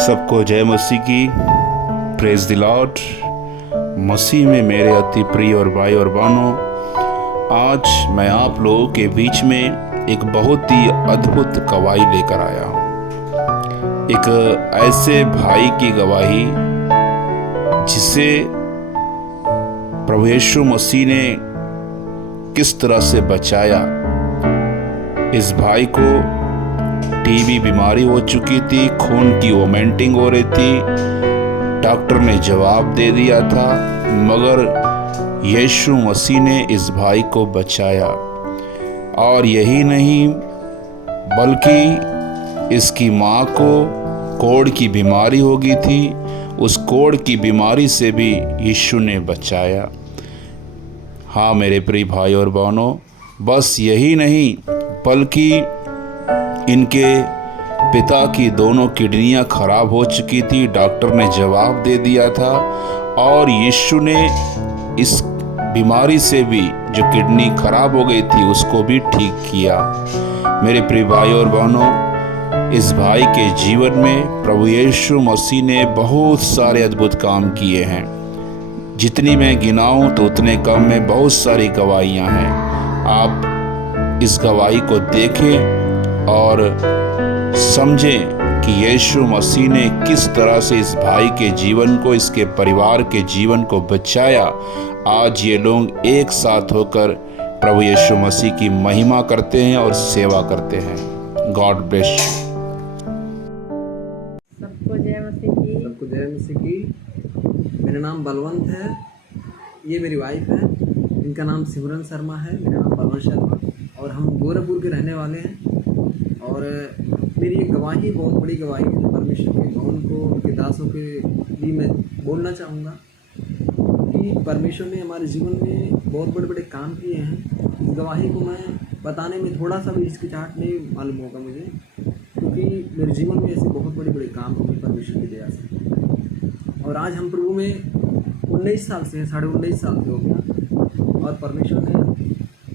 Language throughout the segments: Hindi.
सबको जय मसीह की। Praise the Lord. मसीह में मेरे अति प्रिय और भाई और बहनों, आज मैं आप लोगों के बीच में एक बहुत ही अद्भुत गवाही लेकर आया हूँ। एक ऐसे भाई की गवाही जिसे प्रभु यीशु मसीह ने किस तरह से बचाया। इस भाई को टीबी बीमारी हो चुकी थी, खून की वोमिटिंग हो रही थी, डॉक्टर ने जवाब दे दिया था, मगर यीशु मसीह ने इस भाई को बचाया। और यही नहीं बल्कि इसकी माँ को कोढ़ की बीमारी हो गई थी, उस कोढ़ की बीमारी से भी यीशु ने बचाया। हाँ मेरे प्रिय भाई और बहनों, बस यही नहीं बल्कि इनके पिता की दोनों किडनियां खराब हो चुकी थी, डॉक्टर ने जवाब दे दिया था, और यीशु ने इस बीमारी से भी जो किडनी खराब हो गई थी उसको भी ठीक किया। मेरे प्रिय भाई और बहनों, इस भाई के जीवन में प्रभु यीशु मसीह ने बहुत सारे अद्भुत काम किए हैं। जितनी मैं गिनाऊं तो उतने कम में बहुत सारी गवाहियां हैं। आप इस गवाही को देखें और समझें कि यीशु मसीह ने किस तरह से इस भाई के जीवन को, इसके परिवार के जीवन को बचाया। आज ये लोग एक साथ होकर प्रभु यीशु मसीह की महिमा करते हैं और सेवा करते हैं। God bless you. सबको जय मसीह की। सबको जय मसीह की। मेरा नाम बलवंत है, ये मेरी वाइफ है, इनका नाम सिमरन शर्मा है, मेरा नाम बलवंत शर्मा, और हम गोरखपुर के रहने वाले हैं। और मेरी एक गवाही, बहुत बड़ी गवाही है, परमेश्वर के भवन को, उनके दासों के लिए मैं बोलना चाहूँगा कि परमेश्वर ने हमारे जीवन में बहुत बड़े बड़े काम किए हैं। इस गवाही को मैं बताने में थोड़ा सा भी हिचकिचाहट नहीं मालूम होगा मुझे, क्योंकि मेरे जीवन में ऐसे बहुत बड़े बड़े काम हुए परमेश्वर की दया से। और आज हम प्रभु में 19 साल से हैं, 19.5 साल से हो गया। और परमेश्वर ने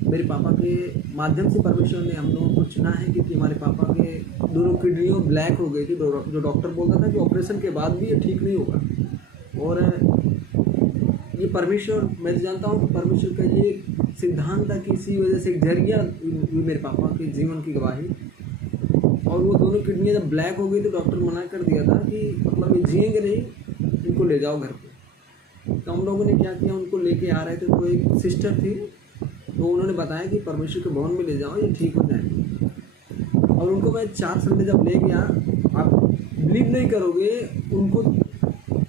मेरे पापा के माध्यम से, परमेश्वर ने हम लोगों को चुना है, क्योंकि हमारे पापा के दोनों किडनियों ब्लैक हो गई थी। जो डॉक्टर बोलता था कि ऑपरेशन के बाद भी ये ठीक नहीं होगा। और ये परमेश्वर, मैं जानता हूँ कि परमेश्वर का ये सिद्धांत था कि इसी वजह से एक जरिया मेरे पापा के जीवन की गवाही। और वो दोनों किडनियाँ जब ब्लैक हो गई तो डॉक्टर मना कर दिया था कि मतलब ये जिएंगे नहीं, इनको ले जाओ घर पे। तो हम लोगों ने क्या किया, उनको लेके आ रहे थे, तो एक सिस्टर थी, तो उन्होंने बताया कि परमेश्वर के भवन में ले जाओ, ये ठीक हो जाएंगे। और उनको मैं 4 संडे जब ले गया, आप बिलीव नहीं करोगे, उनको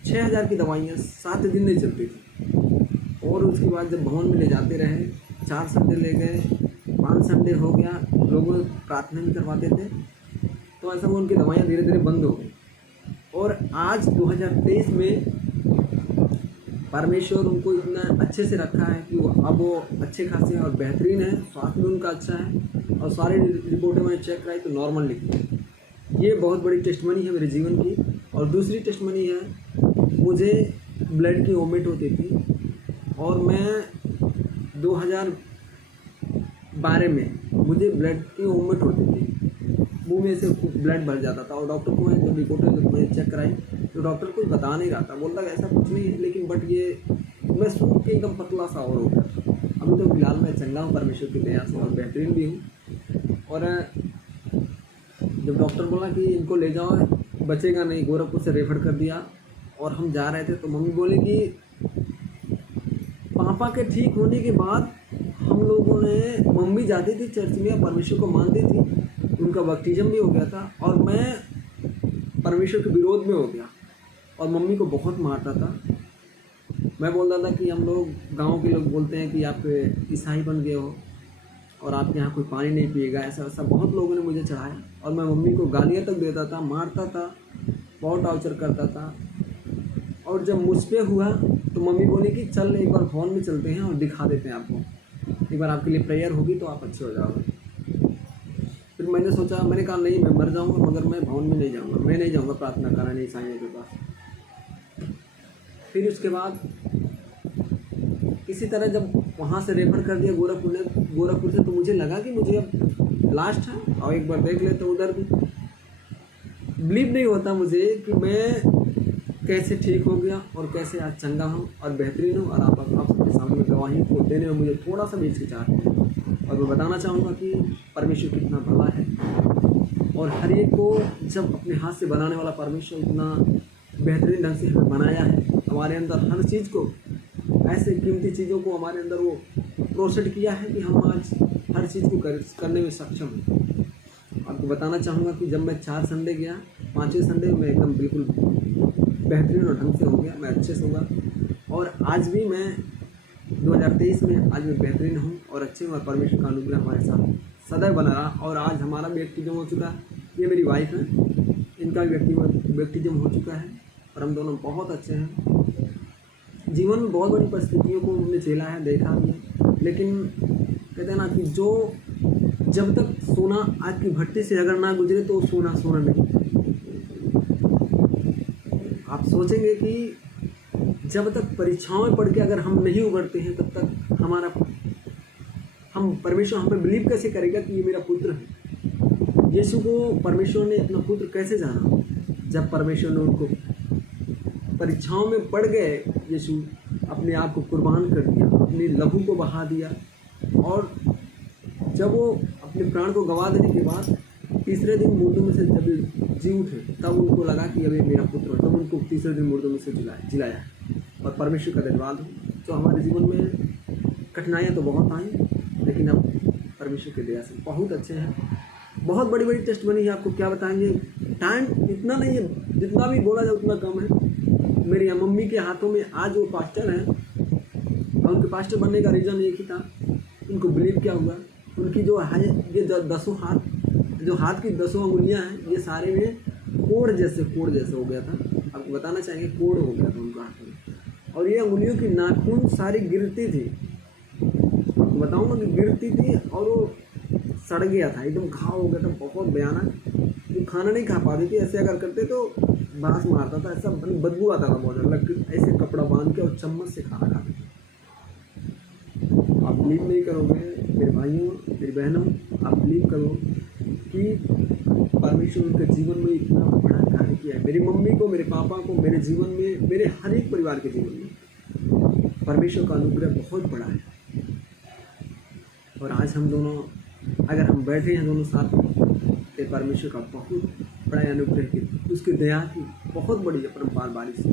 6000 की दवाइयाँ 7 दिन नहीं चलती थी। और उसके बाद जब भवन में ले जाते रहे, 4 संडे ले गए, 5 संडे हो गया, लोग प्रार्थना भी करवाते थे, तो ऐसा वो उनकी दवाइयाँ धीरे धीरे बंद हो गई। और आज 2023 में परमेश्वर उनको इतना अच्छे से रखा है कि वो अच्छे खासे और बेहतरीन है, स्वास्थ्य भी उनका अच्छा है, और सारी रिपोर्टें मैंने चेक कराई तो नॉर्मल लिखी है। ये बहुत बड़ी टेस्टमनी है मेरे जीवन की। और दूसरी टेस्टमनी है, मुझे ब्लड की वोमिट होती थी, और मैं 2012 में मुझे ब्लड की वोमिट होती थी, मुँह में से ब्लड भर जाता था। और डॉक्टर को मैं जब रिपोर्टें जब मैंने चेक कराई तो डॉक्टर कुछ बता नहीं रहा था, बोलता कि ऐसा कुछ नहीं है, लेकिन बट ये मैं सुन के एकदम पतला सा और हो गया। अभी तो फिलहाल मैं चंगा हूँ परमेश्वर की दया से, और बेहतरीन भी हूँ। और जब डॉक्टर बोला कि इनको ले जाओ, बचेगा नहीं, गोरखपुर से रेफर कर दिया। और हम जा रहे थे तो मम्मी बोली कि पापा के ठीक होने के बाद हम लोगों ने, मम्मी जाती थी चर्च में, परमेश्वर को मानती थी, उनका बपटिज्म भी हो गया था, और मैं परमेश्वर के विरोध में हो गया और मम्मी को बहुत मारता था। मैं बोलता था कि हम लोग, गांव के लोग बोलते हैं कि आप ईसाई बन गए हो और आपके यहाँ कोई पानी नहीं पिएगा, ऐसा ऐसा बहुत लोगों ने मुझे चढ़ाया। और मैं मम्मी को गालियाँ तक देता था, मारता था, बहुत टॉर्चर करता था। और जब मुझ पर हुआ तो मम्मी बोली कि चल एक बार भवन में चलते हैं और दिखा देते हैं आपको, एक बार आपके लिए प्रेयर होगी तो आप अच्छे हो जाओगे। फिर मैंने सोचा, मैंने कहा नहीं, मैं मर जाऊंगा मगर मैं भवन में नहीं जाऊंगा, मैं नहीं जाऊंगा प्रार्थना कराने ईसाइयों के पास। फिर उसके बाद किसी तरह जब वहाँ से रेफर कर दिया गोरखपुर से, तो मुझे लगा कि मुझे अब लास्ट है और एक बार देख लेते उधर भी। बिलीव नहीं होता मुझे कि मैं कैसे ठीक हो गया और कैसे आज चंगा हूँ और बेहतरीन हूँ, और आप सबके सामने गवाही को देने में मुझे थोड़ा सा भी हिचकिचाहट है। और मैं बताना चाहूँगा कि परमेश्वर कितना भला है, और हर एक को जब अपने हाथ से बनाने वाला परमेश्वर इतना बेहतरीन ढंग से हमें बनाया है, हमारे अंदर हर चीज़ को, ऐसे कीमती चीज़ों को हमारे अंदर वो प्रोसेट किया है कि हम आज हर चीज़ को करने में सक्षम हैं। आपको बताना चाहूँगा कि जब मैं 4 संडे गया, 5वें संडे में एकदम बिल्कुल बेहतरीन और ढंग से हो गया, मैं अच्छे से होगा, और आज भी मैं 2023 में आज मैं बेहतरीन हूँ और अच्छे हूँ, और परमेश्वर का अनुग्रह हमारे साथ सदैव बना रहा। और आज हमारा भी व्यक्तित्व हो चुका है, ये मेरी वाइफ है, इनका भी व्यक्तित्व हो चुका है, और हम दोनों बहुत अच्छे हैं। जीवन में बहुत बड़ी परिस्थितियों को हमने झेला है, देखा भी है, लेकिन कहते हैं ना कि जो जब तक सोना आग की भट्टी से अगर ना गुजरे तो सोना सोना नहीं। आप सोचेंगे कि जब तक परीक्षाओं में पढ़ के अगर हम नहीं उभरते हैं, तब तक हम परमेश्वर हम पे बिलीव कैसे करेगा कि ये मेरा पुत्र है। यीशु को परमेश्वर ने अपना पुत्र कैसे जाना? जब परमेश्वर ने उनको परीक्षाओं में पड़ गए, यीशु अपने आप को कुर्बान कर दिया, अपने लहू को बहा दिया, और जब वो अपने प्राण को गंवा देने के बाद तीसरे दिन मुर्दों में से जब जी उठे, तब उनको लगा कि अभी मेरा पुत्र है, तब उनको तीसरे दिन मुर्दों में से जिलाया। और परमेश्वर का धन्यवाद हो। तो हमारे जीवन में कठिनाइयाँ तो बहुत आई, लेकिन अब परमेश्वर की दया से बहुत अच्छे हैं। बहुत बड़ी बड़ी टेस्ट बनी है, आपको क्या बताएंगे, टाइम इतना नहीं है, जितना भी बोला जाए उतना कम है। मेरी मम्मी के हाथों में आज वो पास्टर हैं, और उनके पास्टर बनने का रीज़न एक ही था, उनको बिलीव क्या हुआ, उनकी जो है ये 10 हाथ, जो हाथ की 10 अंगुलियां हैं, ये सारे में कोड़ जैसे हो गया था। आपको बताना चाहेंगे, कोड़ हो गया था उनका हाथ में, और ये अंगुलियों की नाखून सारी गिरती थी। आपको बताऊंगा कि गिरती थी, और वो सड़ गया था, एकदम घाव हो गया था, बहुत भयानक। वो खाना नहीं खा पाती थी, ऐसे अगर करते तो बांस मारता था, ऐसा बदबू आता था बहुत ज़्यादा, ऐसे कपड़ा बांध के और चम्मच से खाना खाते थे। आप बिलीव नहीं करोगे मेरे भाइयों, मेरी बहनों, आप बिलीव करो कि परमेश्वर उनके जीवन में इतना बड़ा कार्य किया है। मेरी मम्मी को, मेरे पापा को, मेरे जीवन में, मेरे हर एक परिवार के जीवन में परमेश्वर का अनुग्रह बहुत बड़ा है। और आज हम दोनों अगर हम बैठे हैं दोनों साथ में, तो परमेश्वर का बहुत बड़ा अनुग्रह की, उसकी दया की बहुत बड़ी अपरंपार बारिश है।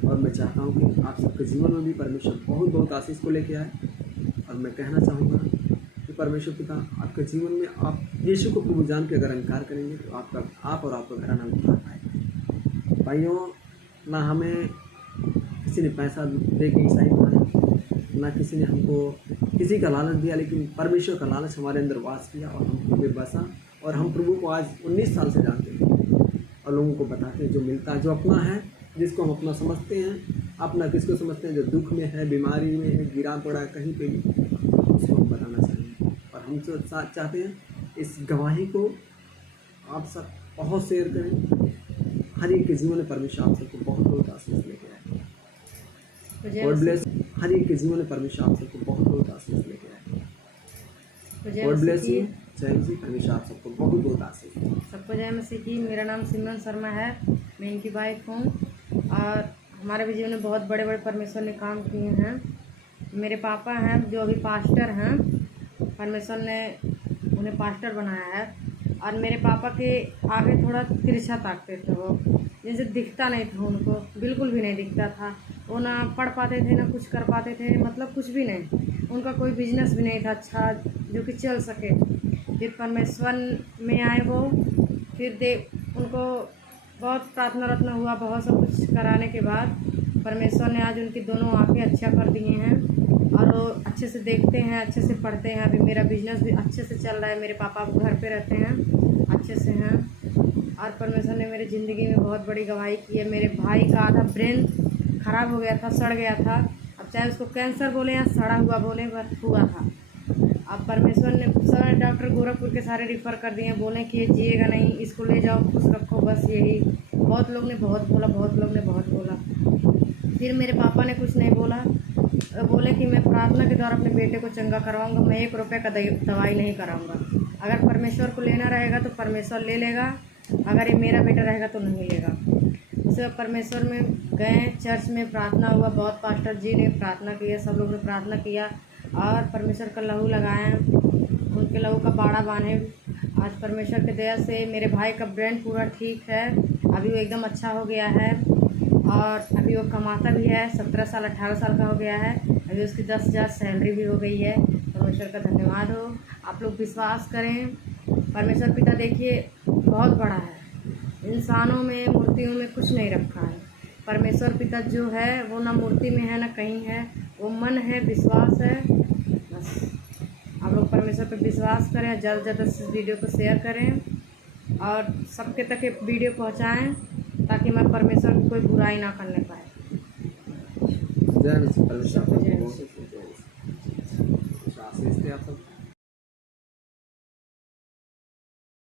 और मैं चाहता हूँ कि आप सबके जीवन में भी परमेश्वर बहुत बहुत आशीष को लेके आए। और मैं कहना चाहूँगा कि परमेश्वर पिता आपके जीवन में, आप यीशु को प्रभु जान के अगर अंकार करेंगे, तो आप और आपका घराना उद्धार पाएगा। भाइयों, ना हमें किसी ने पैसा दे के ईसाई बनाया, ना किसी ने हमको किसी का लालच दिया, लेकिन परमेश्वर का लालच हमारे अंदर वास किया, और हम प्रभु में बसा, और हम प्रभु को आज 19 साल से जानते हैं, और लोगों को बताते हैं जो मिलता, जो अपना है, जिसको हम अपना समझते हैं। अपना किसको समझते हैं? जो दुख में है, बीमारी में है, गिरा पड़ा है कहीं पे भी, उसको हम बताना चाहिए। और हम तो चाहते हैं इस गवाही को आप सब बहुत शेयर करें, हर एक के जीवन में परमेश्वर आप सबको बहुत बहुत आशीष लेके आए। God bless. हर एक के जीवन में परमेश्वर आप सबको बहुत बहुत आशीष लेके आए। God bless you. जय जी, परमेश्वर आप सबको बहुत बहुत आशीष दे। सबको जय मसीह की। मेरा नाम सिमरन शर्मा है, मैं इनकी वाइफ हूँ, और हमारे भी जीवन में बहुत बड़े बड़े परमेश्वर ने काम किए हैं। मेरे पापा हैं जो अभी पास्टर हैं, परमेश्वर ने उन्हें पास्टर बनाया है। और मेरे पापा के आगे थोड़ा तिरछा ताकते थे, वो जैसे दिखता नहीं था, उनको बिल्कुल भी नहीं दिखता था। वो ना पढ़ पाते थे, ना कुछ कर पाते थे, मतलब कुछ भी नहीं। उनका कोई बिजनेस भी नहीं था अच्छा जो कि चल सके। फिर परमेश्वर में आए वो, फिर उनको बहुत प्रार्थना रत्न हुआ, बहुत सब कुछ कराने के बाद परमेश्वर ने आज उनकी दोनों आंखें अच्छा कर दिए हैं, और वो अच्छे से देखते हैं, अच्छे से पढ़ते हैं। अभी मेरा बिजनेस भी अच्छे से चल रहा है, मेरे पापा घर पे रहते हैं, अच्छे से हैं। और परमेश्वर ने मेरी ज़िंदगी में बहुत बड़ी गवाही की है। मेरे भाई का आधा ब्रेन ख़राब हो गया था, सड़ गया था, अब चाहे उसको कैंसर बोले या सड़ा हुआ बोले, बस हुआ था। अब परमेश्वर ने सारे डॉक्टर गोरखपुर के सारे रिफ़र कर दिए, बोले कि ये जिएगा नहीं, इसको ले जाओ, खुश रखो, बस यही। बहुत लोग ने बहुत बोला, बहुत लोग ने बहुत बोला। फिर मेरे पापा ने कुछ नहीं बोला, बोले कि मैं प्रार्थना के द्वारा अपने बेटे को चंगा करवाऊंगा, मैं 1 रुपये का दवाई नहीं कराऊंगा। अगर परमेश्वर को लेना रहेगा तो परमेश्वर ले लेगा, अगर ये मेरा बेटा रहेगा तो नहीं मिलेगा। उसके बाद परमेश्वर में गए, चर्च में प्रार्थना हुआ, बहुत पास्टर जी ने प्रार्थना किया, सब लोग ने प्रार्थना किया और परमेश्वर का लहू लगाए, उनके लहू का बाड़ा बांधे। आज परमेश्वर की दया से मेरे भाई का ब्रेन पूरा ठीक है, अभी वो एकदम अच्छा हो गया है और अभी वो कमाता भी है। 17 साल 18 साल का हो गया है, अभी उसकी 10,000 सैलरी भी हो गई है। परमेश्वर का धन्यवाद हो। आप लोग विश्वास करें, परमेश्वर पिता देखिए बहुत बड़ा है, इंसानों में मूर्तियों में कुछ नहीं रखा है। परमेश्वर पिता जो है वो ना मूर्ति में है ना कहीं है, वो मन है, विश्वास है। बस आप लोग परमेश्वर पर विश्वास करें, ज़्यादा से ज़्यादा इस वीडियो को शेयर करें और सबके तक ये वीडियो पहुंचाएं ताकि मैं परमेश्वर की कोई बुराई ना करने पाए। जय परमेश्वर, जय बहुत कुछ आशीष थे आप सब।